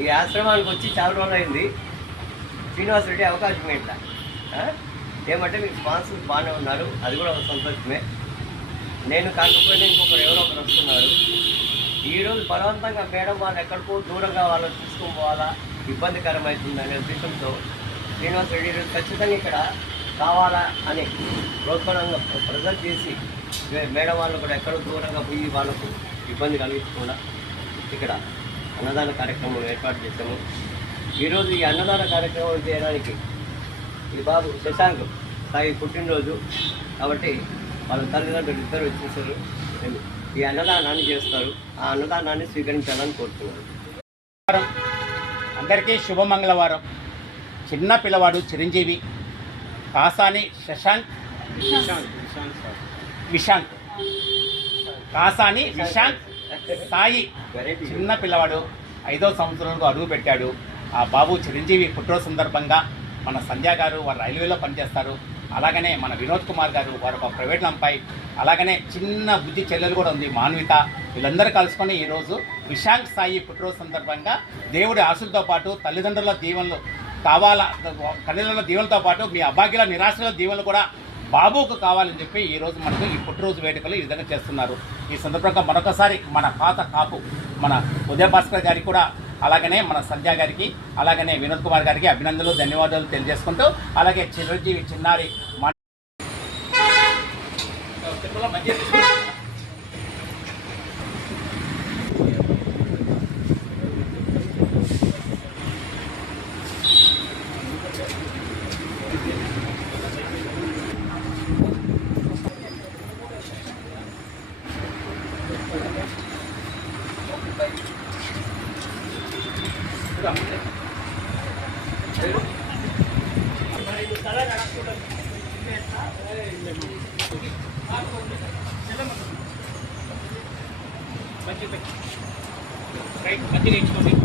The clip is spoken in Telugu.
ఈ ఆశ్రమానికి వచ్చి చాలా రోజులు అయింది. శ్రీనివాస్ రెడ్డి అవకాశం ఏంట ఏమంటే మీకు స్పాన్సర్స్ బాగానే ఉన్నారు, అది కూడా ఒక సంతోషమే. నేను కాకపోయినా ఇంకొకరు ఎవరో ఒకరు వస్తున్నారు. ఈరోజు బలవంతంగా మేడం వాళ్ళు ఎక్కడికో దూరంగా వాళ్ళని తీసుకొని పోవాలా, ఇబ్బందికరమవుతుంది అనే ఉద్దేశంతో శ్రీనివాస్ రెడ్డి ఈరోజు ఖచ్చితంగా ఇక్కడ కావాలా అని ప్రోత్సాహంగా ప్రజెంట్ చేసి మేడం వాళ్ళు కూడా ఎక్కడో దూరంగా పోయి వాళ్ళకు ఇబ్బంది కలిగించకుండా ఇక్కడ అన్నదాన కార్యక్రమం ఏర్పాటు చేశాము. ఈరోజు ఈ అన్నదాన కార్యక్రమం చేయడానికి ఈ బాబు శశాంక్ సాయి పుట్టినరోజు కాబట్టి వాళ్ళ తల్లిదండ్రులు ఇద్దరు వచ్చేసారు. ఈ అన్నదానాన్ని చేస్తారు, ఆ అన్నదానాన్ని స్వీకరించాలని కోరుతున్నారు. అందరికీ శుభమంగళవారం. చిన్న పిల్లవాడు చిరంజీవి కాసాని విశాంక్ కాసాని విశాంక్ సాయి చిన్న పిల్లవాడు 5వ సంవత్సరంలో అడుగు పెట్టాడు. ఆ బాబు చిరంజీవి పుట్టినరోజు సందర్భంగా మన సంధ్య గారు వారు రైల్వేలో పనిచేస్తారు, అలాగనే మన వినోద్ కుమార్ గారు వారు ఒక ప్రైవేట్ లంపై, అలాగనే చిన్న బుద్ధి చెల్లెలు కూడా ఉంది మాన్విత. వీళ్ళందరూ కలుసుకొని ఈరోజు విశాంక్ సాయి పుట్టినరోజు సందర్భంగా దేవుడి ఆశలతో పాటు తల్లిదండ్రుల దీవెనలు కావాలా, తల్లిదండ్రుల దీవెనలతో పాటు మీ అభాగ్యుల నిరాశల దీవెనలు కూడా బాబుకు కావాలని చెప్పి ఈరోజు మనకు ఈ పుట్టినరోజు వేడుకలు ఈ విధంగా చేస్తున్నారు. ఈ సందర్భంగా మరొకసారి మన పాత కాపు మన ఉదయభాస్కర్ గారికి కూడా, అలాగనే మన సంధ్య గారికి, అలాగనే వినోద్ కుమార్ గారికి అభినందనలు ధన్యవాదాలు తెలియజేసుకుంటూ, అలాగే చిరంజీవి చిన్నారి మంచిగా ఇచ్చుకోండి.